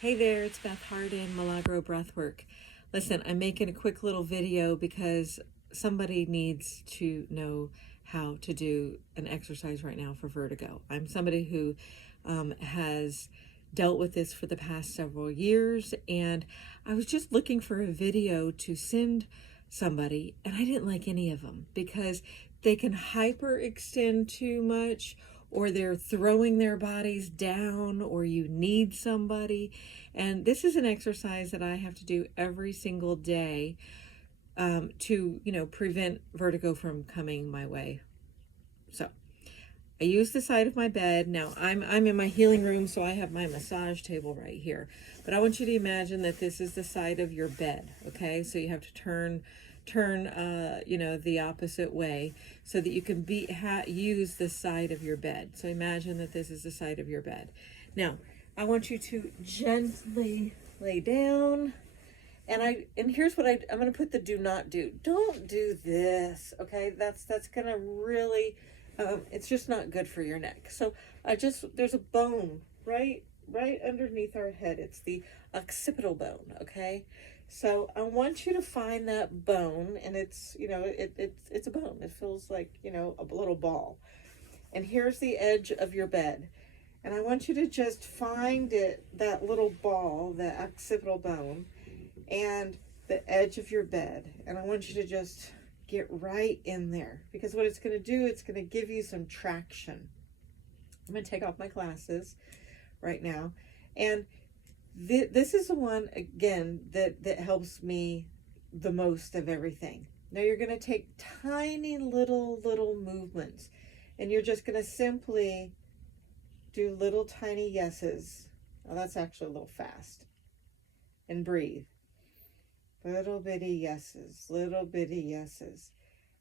Hey there, it's Beth Hardin, Milagro Breathwork. Listen, I'm making a quick little video because somebody needs to know how to do an exercise right now for vertigo. I'm somebody who has dealt with this for the past several years, and I was just looking for a video to send somebody, and I didn't like any of them because they can hyperextend too much, or they're throwing their bodies down, or you need somebody. And this is an exercise that I have to do every single day to, prevent vertigo from coming my way. So I use the side of my bed. Now I'm in my healing room, so I have my massage table right here. But I want you to imagine that this is the side of your bed, okay? So you have to turn the opposite way so that you can use the side of your bed. So imagine that this is the side of your bed. Now, I want you to gently lay down. And here's what I'm going to put the do not do. Don't do this, okay? That's going to really, it's just not good for your neck. So there's a bone right underneath our head. It's the occipital bone, okay? So I want you to find that bone, and it's a bone. It feels like, a little ball. And here's the edge of your bed. And I want you to just find that little ball, the occipital bone, and the edge of your bed. And I want you to just get right in there, because what it's going to do, it's going to give you some traction. I'm going to take off my glasses right now. And this is the one, again, that helps me the most of everything. Now you're going to take tiny little movements, and you're just going to simply do little tiny yeses. Oh, that's actually a little fast. And breathe. Little bitty yeses, little bitty yeses.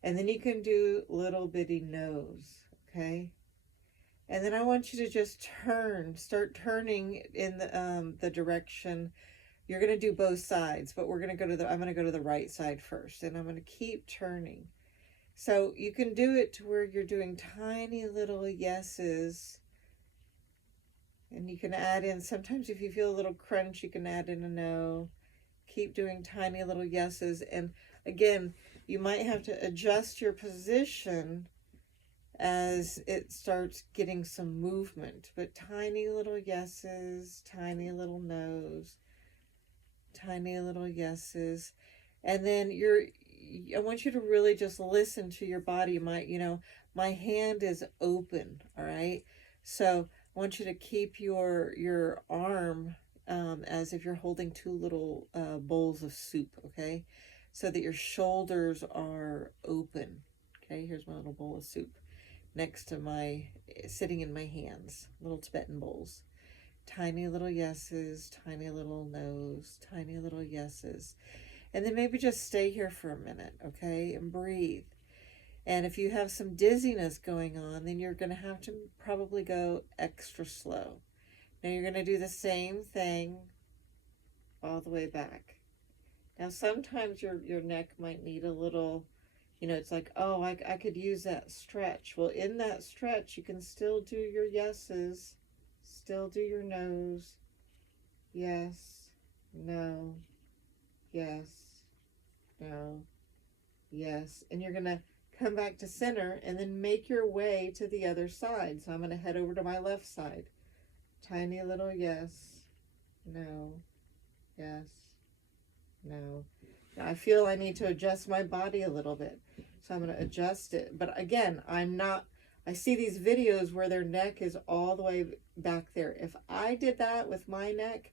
And then you can do little bitty no's, okay? And then I want you to just start turning in the direction. You're going to do both sides, but I'm going to go to the right side first, and I'm going to keep turning. So you can do it to where you're doing tiny little yeses, and you can add in, sometimes if you feel a little crunch, you can add in a no. Keep doing tiny little yeses. And again, you might have to adjust your position as it starts getting some movement, but tiny little yeses, tiny little no's, tiny little yeses. And then I want you to really just listen to your body. My hand is open, all right? So I want you to keep your arm as if you're holding two little bowls of soup, okay? So that your shoulders are open, okay? Here's my little bowl of soup next to sitting in my hands, little Tibetan bowls. Tiny little yeses, tiny little no's, tiny little yeses. And then maybe just stay here for a minute, okay? And breathe. And if you have some dizziness going on, then you're going to have to probably go extra slow. Now you're going to do the same thing all the way back. Now sometimes your neck might need a little, it's like, oh, I could use that stretch. Well, in that stretch, you can still do your yeses, still do your no's. Yes, no, yes, no, yes. And you're going to come back to center and then make your way to the other side. So I'm going to head over to my left side. Tiny little yes, no, yes, no. Now I feel I need to adjust my body a little bit. So I'm going to adjust it. But again, I see these videos where their neck is all the way back there. If I did that with my neck,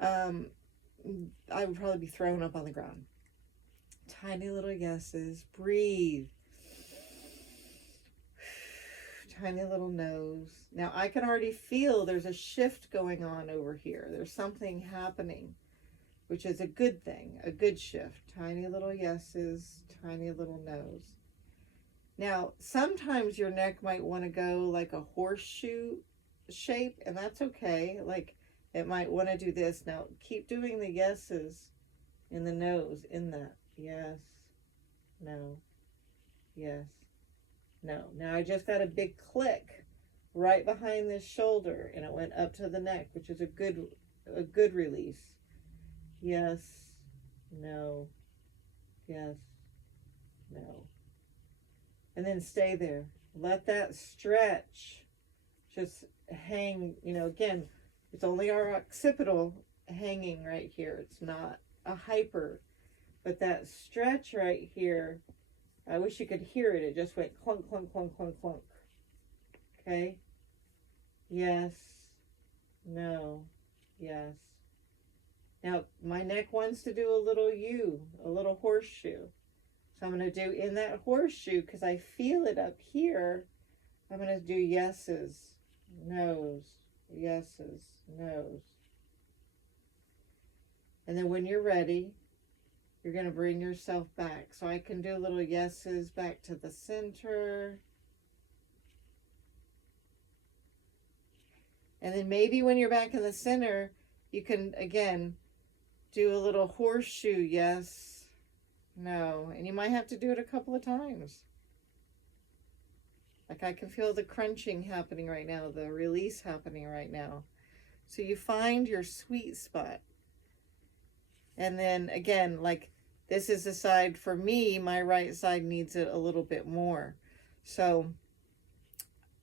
I would probably be thrown up on the ground. Tiny little yeses. Breathe. Tiny little nose. Now I can already feel there's a shift going on over here. There's something happening, which is a good thing, a good shift. Tiny little yeses, tiny little nose. Now, sometimes your neck might want to go like a horseshoe shape, and that's okay. Like it might want to do this. Now, keep doing the yeses in the nose, in that. Yes, no, yes, no. Now I just got a big click right behind this shoulder, and it went up to the neck, which is a good a good release. Yes, no, yes, no. And then stay there. Let that stretch just hang, you know, again, it's only our occipital hanging right here. It's not a hyper, but that stretch right here, I wish you could hear it. It just went clunk, clunk, clunk, clunk, clunk. Okay? Yes, no, yes. Now, my neck wants to do a little U, a little horseshoe. So I'm going to do in that horseshoe, because I feel it up here, I'm going to do yeses, no's, yeses, no's. And then when you're ready, you're going to bring yourself back. So I can do little yeses back to the center. And then maybe when you're back in the center, you can, again, do a little horseshoe, yes, no. And you might have to do it a couple of times. Like I can feel the crunching happening right now, the release happening right now. So you find your sweet spot. And then again, like this is the side for me, my right side needs it a little bit more. So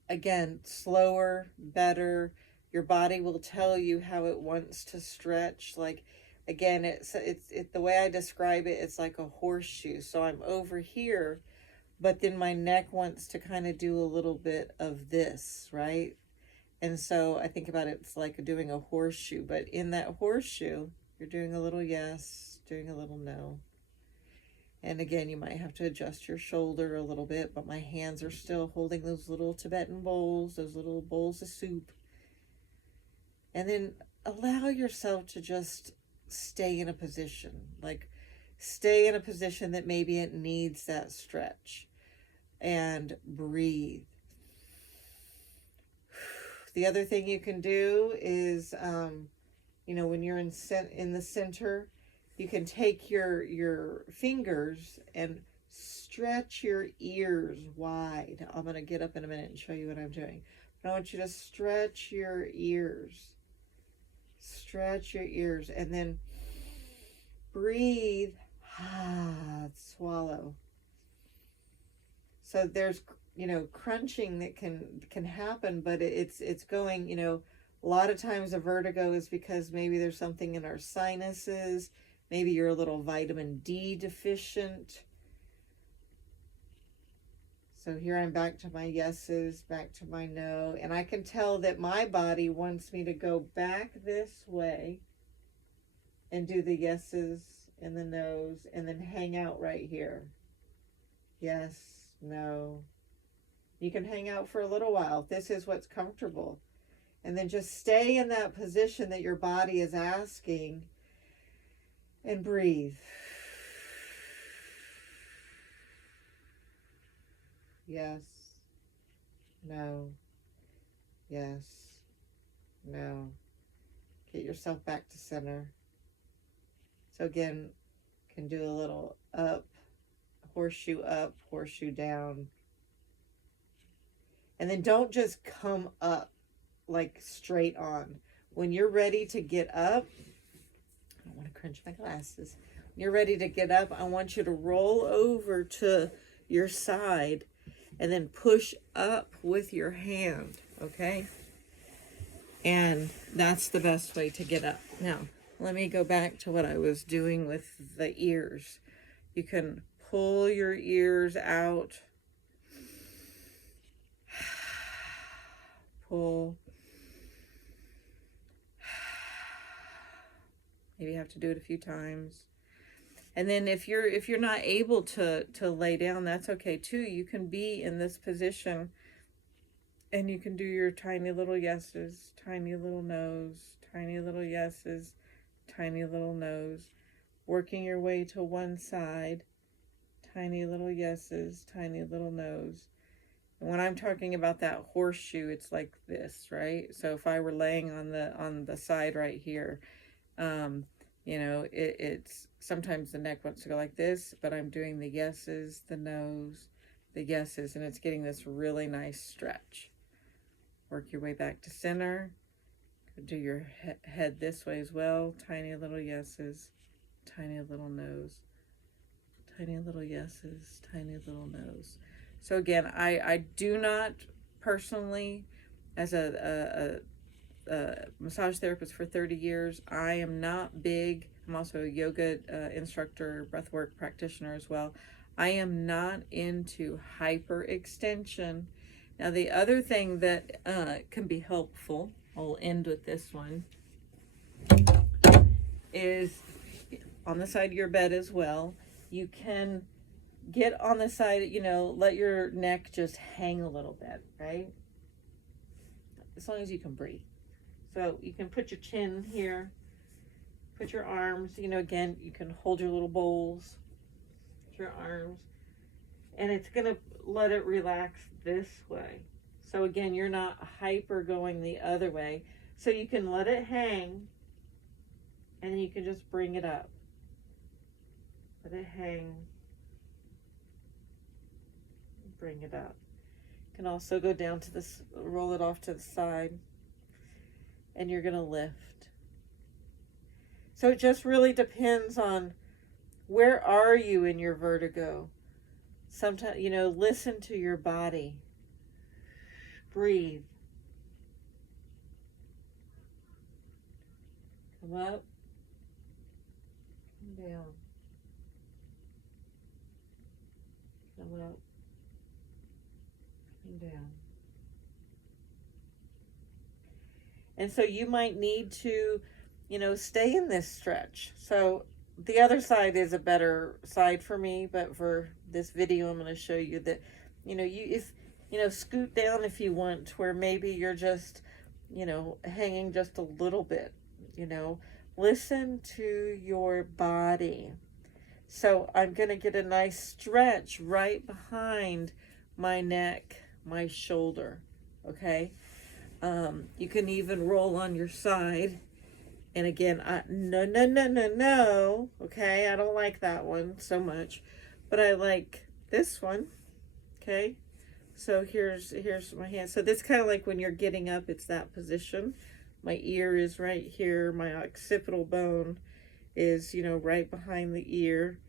again, slower, better. Your body will tell you how it wants to stretch. Like again, it's the way I describe it, it's like a horseshoe. So I'm over here, but then my neck wants to kind of do a little bit of this, right? And so I think about it, it's like doing a horseshoe, but in that horseshoe, you're doing a little yes, doing a little no. And again, you might have to adjust your shoulder a little bit, but my hands are still holding those little Tibetan bowls, those little bowls of soup. And then allow yourself to just stay in a position, like stay in a position that maybe it needs that stretch, and breathe. The other thing you can do is, you know, when you're in the center, you can take your fingers and stretch your ears wide. I'm going to get up in a minute and show you what I'm doing. But I want you to stretch your ears. Stretch your ears and then breathe. Swallow. So there's, you know, crunching that can happen, but it's going, you know, a lot of times a vertigo is because maybe there's something in our sinuses. Maybe you're a little vitamin D deficient. So here I'm back to my yeses, back to my no. And I can tell that my body wants me to go back this way and do the yeses and the no's and then hang out right here. Yes, no. You can hang out for a little while if this is what's comfortable. And then just stay in that position that your body is asking and breathe. Yes, no, yes, no. Get yourself back to center. So again, can do a little up, horseshoe down. And then don't just come up like straight on. When you're ready to get up, I don't want to crunch my glasses. When you're ready to get up, I want you to roll over to your side and then push up with your hand, okay? And that's the best way to get up. Now, let me go back to what I was doing with the ears. You can pull your ears out. Pull. Maybe you have to do it a few times. And then if you're not able to lay down, that's okay too. You can be in this position and you can do your tiny little yeses, tiny little no's, tiny little yeses, tiny little no's, working your way to one side, tiny little yeses, tiny little no's. And when I'm talking about that horseshoe, it's like this, right? So if I were laying on the side right here, you know, it's sometimes the neck wants to go like this, but I'm doing the yeses, the no's, the yeses, and it's getting this really nice stretch. Work your way back to center. Do your head this way as well. Tiny little yeses, tiny little no's. Tiny little yeses, tiny little no's. So again, I do not personally, as a massage therapist for 30 years, I am not big. I'm also a yoga instructor, breathwork practitioner as well. I am not into hyperextension. Now, the other thing that can be helpful, I'll end with this one, is on the side of your bed as well. You can get on the side, you know, let your neck just hang a little bit, right? As long as you can breathe. So you can put your chin here, put your arms, you know, again, you can hold your little bowls, your arms, and it's going to let it relax this way. So again, you're not hyper going the other way. So you can let it hang, and then you can just bring it up. Let it hang, bring it up. You can also go down to this, roll it off to the side, and you're going to lift. So it just really depends on where are you in your vertigo. Sometimes, you know, listen to your body. Breathe. Come up, come down. Come up, and down. And so you might need to, you know, stay in this stretch. So the other side is a better side for me, but for this video, I'm going to show you that, you know, scoot down if you want, where maybe you're just, you know, hanging just a little bit, you know. Listen to your body. So I'm going to get a nice stretch right behind my neck, my shoulder, okay? You can even roll on your side. And again, no, okay? I don't like that one so much, but I like this one, okay? So here's my hand. So this kind of like when you're getting up, it's that position. My ear is right here. My occipital bone is, you know, right behind the ear.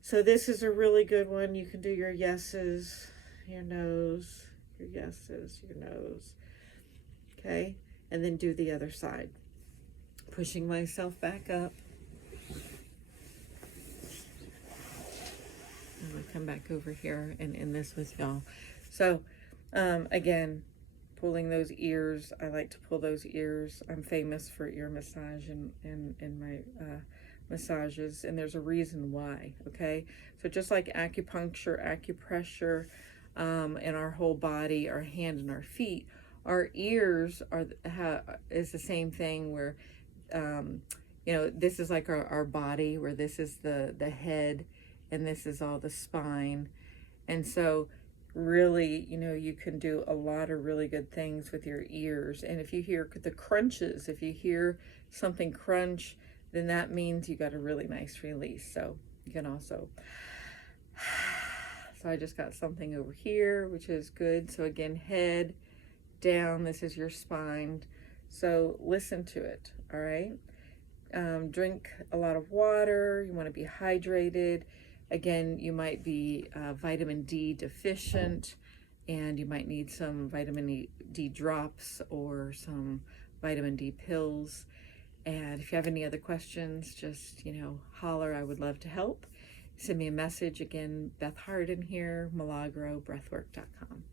So this is a really good one. You can do your yeses, your no's, your yeses, your no's, okay? And then do the other side. Pushing myself back up. I'm going to come back over here and end this with y'all. So, again, pulling those ears. I like to pull those ears. I'm famous for ear massage in my massages, and there's a reason why, okay? So just like acupuncture, acupressure, in our whole body, our hand and our feet, our ears is the same thing where, you know, this is like our body, where this is the head, and this is all the spine. And so really, you know, you can do a lot of really good things with your ears. And if you hear the crunches, if you hear something crunch, then that means you got a really nice release. So you can also, so I just got something over here, which is good. So again, head down, this is your spine. So listen to it, all right? Drink a lot of water. You want to be hydrated. Again, you might be vitamin D deficient, and you might need some vitamin D drops or some vitamin D pills. And if you have any other questions, just, you know, holler. I would love to help. Send me a message. Again, Beth Hardin here, milagrobreathwork.com.